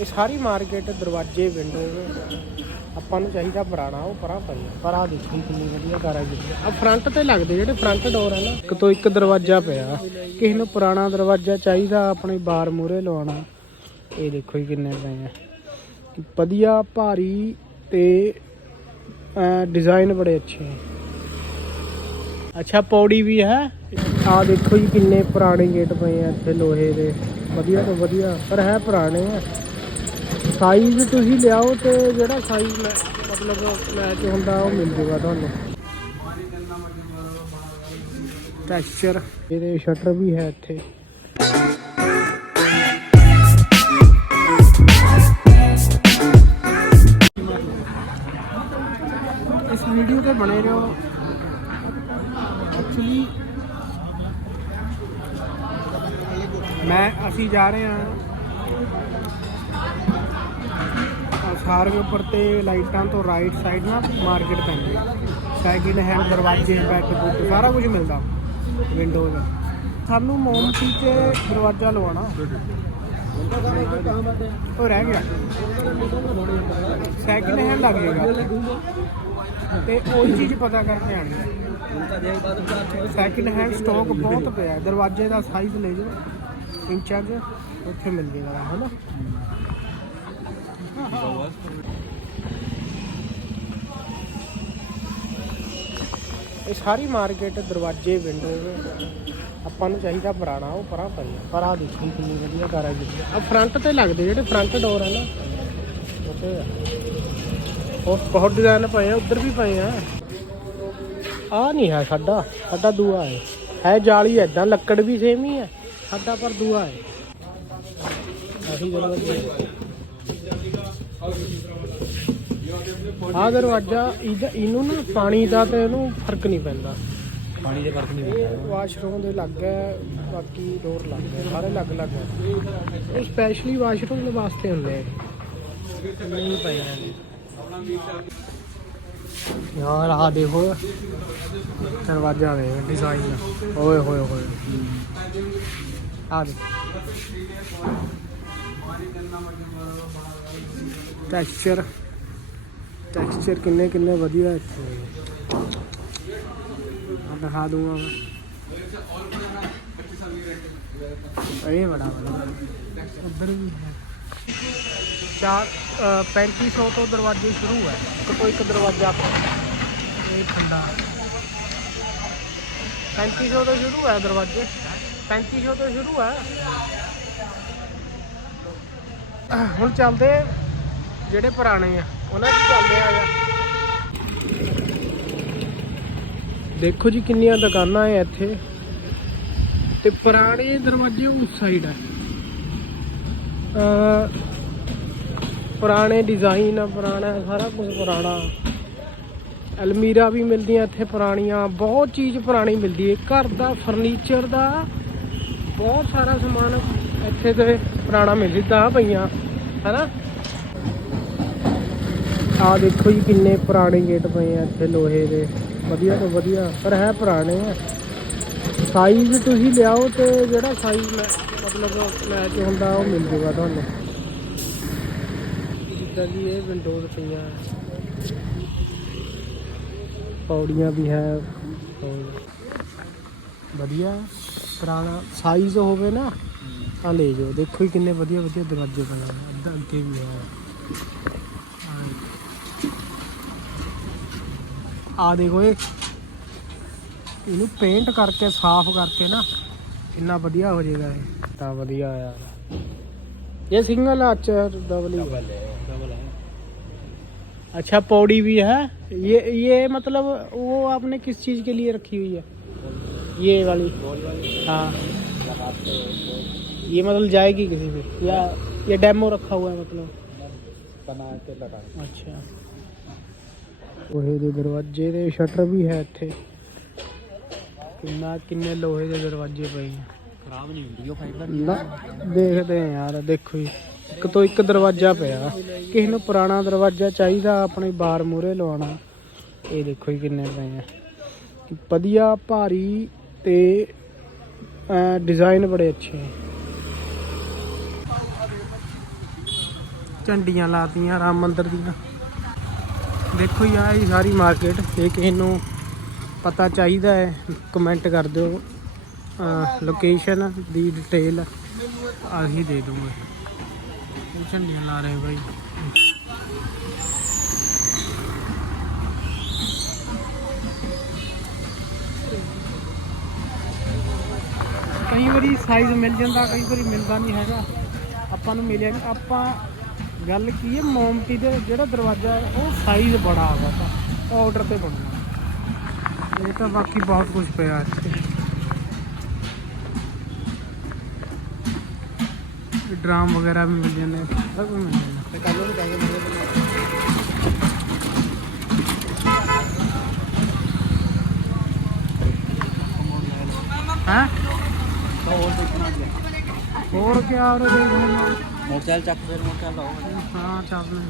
ਇਹ ਸਾਰੀ ਮਾਰਕੀਟ ਦਰਵਾਜ਼ੇ ਵਿੰਡੋ ਆਪਾਂ ਨੂੰ ਚਾਹੀਦਾ ਪੁਰਾਣਾ ਉਹ ਪਰਾਂ ਪਈ ਪਰ ਆ ਦੇਖੋ ਕਿੰਨੀ ਵਧੀਆ ਕਾਰਾਗਰੀ ਆ ਫਰੰਟ ਤੇ ਲੱਗਦੇ ਜਿਹੜੇ ਫਰੰਟ ਡੋਰ ਹੈ ਨਾ ਇੱਕ ਤੋਂ ਇੱਕ ਦਰਵਾਜ਼ਾ ਪਿਆ। ਕਿਸੇ ਨੂੰ ਪੁਰਾਣਾ ਦਰਵਾਜ਼ਾ ਚਾਹੀਦਾ ਆਪਣੀ ਬਾਰ ਮੂਰੇ ਲਵਾਉਣਾ। ਇਹ ਦੇਖੋ ਜੀ ਕਿੰਨੇ ਪਏ ਆ। ਵਧੀਆ ਭਾਰੀ ਤੇ ਡਿਜ਼ਾਈਨ ਬੜੇ ਅੱਛੇ ਹੈ ਅੱਛਾ ਪੌੜੀ ਵੀ ਹੈ। ਆ ਦੇਖੋ ਜੀ ਕਿੰਨੇ ਪੁਰਾਣੇ ਗੇਟ ਪਏ ਆ ਇੱਥੇ ਲੋਹੇ ਦੇ। ਵਧੀਆ ਤੋਂ ਵਧੀਆ ਪਰ ਹੈ ਪੁਰਾਣੇ ਆ। ਸਾਈਜ਼ ਤੁਸੀਂ ਲਿਆਓ ਤੇ ਜਿਹੜਾ ਸਾਈਜ਼ ਮਤਲਬ ਮੈਚ ਹੁੰਦਾ ਉਹ ਮਿਲ ਜੂਗਾ ਤੁਹਾਨੂੰ। ਟੈਕਸਚਰ ਇਹਦੇ ਸ਼ਟਰ ਵੀ ਹੈ ਇੱਥੇ। ਇਸ ਵੀਡੀਓ ਤੇ ਬਣੇ ਰਹੋ। ਐਕਚੁਅਲੀ ਮੈਂ ਅਸੀਂ ਜਾ ਰਹੇ ਹਾਂ ਸਾਰ ਦੇ ਉੱਪਰ ਤੇ ਲਾਈਟਾਂ ਤੋਂ ਰਾਈਟ ਸਾਈਡ ਨਾ ਮਾਰਕੀਟ ਪੈਂਦੀ ਹੈ ਸੈਕਿੰਡ ਹੈਂਡ ਦਰਵਾਜ਼ੇ ਬੈੱਡ ਬੁੱਡ ਸਾਰਾ ਕੁਝ ਮਿਲਦਾ। ਵਿੰਡੋਜ਼ ਸਾਨੂੰ ਮੋਮਟੀ ਤੇ ਦਰਵਾਜ਼ਾ ਲਵਾਉਣਾ। ਉਹ ਰਹਿ ਗਿਆ। ਸੈਕਿੰਡ ਹੈਂਡ ਲੱਗ ਜਾਏਗਾ। ਤੇ ਉਹੀ ਚੀਜ਼ ਪਤਾ ਕਰਕੇ ਆਣੀ ਹੈ ਸੈਕਿੰਡ ਹੈਂਡ ਸਟਾਕ ਬਹੁਤ ਪਿਆ। ਦਰਵਾਜ਼ੇ ਦਾ ਸਾਈਜ਼ ਲੈ ਜਾਓ। ਇੰਚਾਂ 'ਚ ਉੱਥੇ ਮਿਲ ਜਾਏਗਾ ਹੈ ਨਾ ਇਹ ਸਾਰੀ ਮਾਰਕੀਟ ਦਰਵਾਜ਼ੇ ਵਿੰਡੋ ਆਪਾਂ ਨੂੰ ਚਾਹੀਦਾ ਪੁਰਾਣਾ, ਉਹ ਪਰਾਂ ਪਈ ਪਰ ਆ ਦੇਖੋ ਕਿੰਨੀ ਵਧੀਆ ਕਾਰਾਗਰੀ ਆ ਫਰੰਟ ਤੇ ਲੱਗਦੇ ਜਿਹੜੇ ਫਰੰਟ ਡੋਰ ਹੈ ਨਾ ਉੱਥੇ ਆ ਬਹੁਤ ਡਿਜ਼ਾਈਨ ਪਏ ਆ, ਉੱਧਰ ਵੀ ਪਏ ਆ। ਆ ਨਹੀਂ ਹੈ ਸਾਡਾ ਸਾਡਾ ਦੂਆ ਹੈ। ਹੈ ਜਾਲੀ ਐਦਾਂ ਲੱਕੜ ਵੀ ਸੇਮ ਹੀ ਹੈ, ਸਾਡਾ ਪਰ ਦੂਆ ਹੈ। ਆਹੀ ਦਰਵਾਜ਼ੇ ਆ ਦਰਵਾਜ਼ਾ ਇਹਦਾ ਇਹਨੂੰ ਨਾ ਪਾਣੀ ਦਾ ਤੇ ਇਹਨੂੰ ਫ਼ਰਕ ਨਹੀਂ ਪੈਂਦਾ। ਪਾਣੀ ਦੇ ਫ਼ਰਕ ਨਹੀਂ ਇਹ ਵਾਸ਼ਰੂਮ ਦੇ ਲੱਗ ਹੈ ਬਾਕੀ ਡੋਰ ਲੱਗ ਹੈ ਸਾਰੇ ਲੱਗ ਲੱਗ ਹੈ। ਇਹ ਸਪੈਸ਼ਲੀ ਵਾਸ਼ਰੂਮ ਦੇ ਵਾਸਤੇ ਹੁੰਦੇ ਆ। ਨਹੀਂ ਪਏ ਨੇ ਯਾਰ ਆ ਦੇਖੋ। ਦਰਵਾਜ਼ਾ ਦੇ ਡਿਜ਼ਾਈਨ ਓਏ ਹੋਏ ਹੋਏ। ਆ ਦੇ ਟੈਕਸਚਰ ਟੈਕਸਚਰ ਕਿੰਨੇ ਕਿੰਨੇ ਵਧੀਆ ਇੱਥੇ ਆ ਦਿਖਾ ਦੂੰਗਾ ਮੈਂ ਇਹ ਬੜਾ ਬੜਾ ਉੱਧਰ ਵੀ ਹੈ ਚਾਰ ਅ, 3500 ਤੋਂ ਦਰਵਾਜ਼ੇ ਸ਼ੁਰੂ ਹੈ ਇੱਕ ਤੋਂ ਇੱਕ ਦਰਵਾਜ਼ਾ ਇਹ ਠੰਡਾ 3500 ਤੋਂ ਸ਼ੁਰੂ ਹੈ ਦਰਵਾਜ਼ੇ 3500 ਤੋਂ ਸ਼ੁਰੂ ਹੈ ਅਹ, ਹੁਣ ਚੱਲਦੇ ਜਿਹੜੇ ਪੁਰਾਣੇ ਆ, ਉਹਨਾਂ 'ਚ ਚੱਲਦੇ ਆ ਦੇਖੋ ਜੀ ਕਿੰਨੀਆਂ ਦੁਕਾਨਾਂ ਹੈ ਇੱਥੇ। ਤੇ ਪੁਰਾਣੇ ਦਰਵਾਜ਼ੇ ਉਸ ਸਾਈਡ ਹੈ ਪੁਰਾਣੇ ਡਿਜ਼ਾਈਨ ਆ, ਪੁਰਾਣਾ ਸਾਰਾ ਕੁਝ ਪੁਰਾਣਾ। ਅਲਮੀਰਾ ਵੀ ਮਿਲਦੀਆਂ ਇੱਥੇ ਪੁਰਾਣੀਆਂ, ਬਹੁਤ ਚੀਜ਼ ਪੁਰਾਣੀ ਮਿਲਦੀ ਹੈ ਘਰ ਦਾ ਫਰਨੀਚਰ ਦਾ ਬਹੁਤ ਸਾਰਾ ਸਮਾਨ ਇੱਥੇ ਦੇ ਪੁਰਾਣਾ ਮਿਲਦਾ ਪਈਆਂ, ਹੈਨਾ? ਆ ਦੇਖੋ ਜੀ ਕਿੰਨੇ ਪੁਰਾਣੇ ਗੇਟ ਪਏ ਆ ਇੱਥੇ ਲੋਹੇ ਦੇ। ਵਧੀਆ ਤੋਂ ਵਧੀਆ, ਪਰ ਹੈ ਪੁਰਾਣੇ ਆ। ਸਾਈਜ਼ ਤੁਸੀਂ ਲਿਆਓ ਤੇ ਜਿਹੜਾ ਸਾਈਜ਼ ਮਤਲਬ ਮੈਚ ਹੁੰਦਾ, ਉਹ ਮਿਲ ਜੂਗਾ ਤੁਹਾਨੂੰ। ਜਿੱਦਾਂ ਜੀ ਇਹ ਵਿੰਡੋਜ਼ ਪਈਆਂ। ਪੌੜੀਆਂ ਵੀ ਹੈ। ਵਧੀਆ। ਪੁਰਾਣਾ ਸਾਈਜ਼ ਹੋਵੇ ਨਾ। ਤਾਂ ਲੈ ਜਾਓ ਦੇਖੋ ਜੀ ਕਿੰਨੇ ਵਧੀਆ ਵਧੀਆ ਦਰਵਾਜ਼ੇ ਪਏ ਆ ਅੱਧਾ ਅੱਗੇ ਵੀ ਹੈ ਆ ਦੇਖੋ ਇਹ ਇਹਨੂੰ ਪੇਂਟ ਕਰਕੇ ਸਾਫ਼ ਕਰਕੇ ਨਾ ਕਿੰਨਾ ਵਧੀਆ ਹੋ ਜਾਏਗਾ ਇਹ ਤਾਂ ਵਧੀਆ ਯਾਰ ਇਹ ਸਿੰਗਲ ਆ ਚਾਰ डबल ही है डबल है अच्छा पौड़ी भी है ये ये मतलब वो आपने किस चीज के लिए रखी हुई है ये वाली बॉल वाली हाँ लगाते हैं ये मतलब जाएगी किसी से या ये डेमो रखा हुआ है मतलब बना के लगा ਅੱਛਾ ਲੋਹੇ ਦੇ ਦਰਵਾਜ਼ੇ ਦੇ ਸ਼ਟਰ ਵੀ ਹੈ ਇੱਥੇ ਕਿੰਨਾ ਕਿੰਨੇ ਲੋਹੇ ਦੇ ਦਰਵਾਜ਼ੇ ਪਏ ਆ खराब नहीं होती वो फाइबर ਨਾ ਦੇਖਦੇ ਆ ਯਾਰ ਦੇਖੋ ਜੀ ਇੱਕ ਤੋਂ ਇੱਕ ਦਰਵਾਜ਼ਾ ਪਿਆ ਕਿਸੇ ਨੂੰ ਪੁਰਾਣਾ ਦਰਵਾਜ਼ਾ ਚਾਹੀਦਾ ਆਪਣੀ ਬਾਰ ਮੂਰੇ ਲਵਾਉਣਾ ਇਹ ਦੇਖੋ ਜੀ ਕਿੰਨੇ ਪਏ ਆ ਵਧੀਆ ਭਾਰੀ ਤੇ ਡਿਜ਼ਾਈਨ ਬੜੇ ਅੱਛੇ ਆ ਝੰਡੀਆਂ ਲਾਤੀਆਂ ਰਾਮ ਮੰਦਿਰ ਦੀਆਂ। ਦੇਖੋ ਜੀ, ਆਹ ਇਹ ਸਾਰੀ ਮਾਰਕੀਟ ਇਹ ਕਿਸੇ ਨੂੰ ਪਤਾ ਚਾਹੀਦਾ ਹੈ ਕਮੈਂਟ ਕਰ ਦਿਓ। ਲੋਕੇਸ਼ਨ ਦੀ ਡਿਟੇਲ ਆਹੀ ਦੇ ਦੂੰਗਾ। ਝੰਡੀਆਂ ਲਾ ਰਹੇ ਬਾਈ। ਕਈ ਵਾਰੀ ਸਾਈਜ਼ ਮਿਲ ਜਾਂਦਾ, ਕਈ ਵਾਰੀ ਮਿਲਦਾ ਨਹੀਂ ਹੈਗਾ। ਆਪਾਂ ਨੂੰ ਮਿਲਿਆ ਆਪਾਂ ਗੱਲ ਕੀ ਹੈ ਮੋਮਟੀ ਦੇ ਜਿਹੜਾ ਦਰਵਾਜ਼ਾ ਹੈ, ਉਹ ਸਾਈਜ਼ ਬੜਾ ਆ ਵਾ ਤਾਂ ਆਰਡਰ ਤੇ ਬਣਨਾ। ਇਹ ਤਾਂ ਬਾਕੀ ਬਹੁਤ ਕੁਝ ਪਿਆ ਇੱਥੇ। ਡਰਾਮ ਵਗੈਰਾ ਵੀ ਮਿਲ ਜਾਂਦੇ ਸਭ ਕੁਝ ਮਿਲ ਜਾਂਦਾ। ਹੋਰ ਕੀ ਆ ਰਹੇ ਮੋਟਰਸਾਈਕਲ ਚੱਕ ਫਿਰ ਮੋਟਰਸਾਈਕਲ ਲਾਓ ਹਾਂ ਚੱਲ।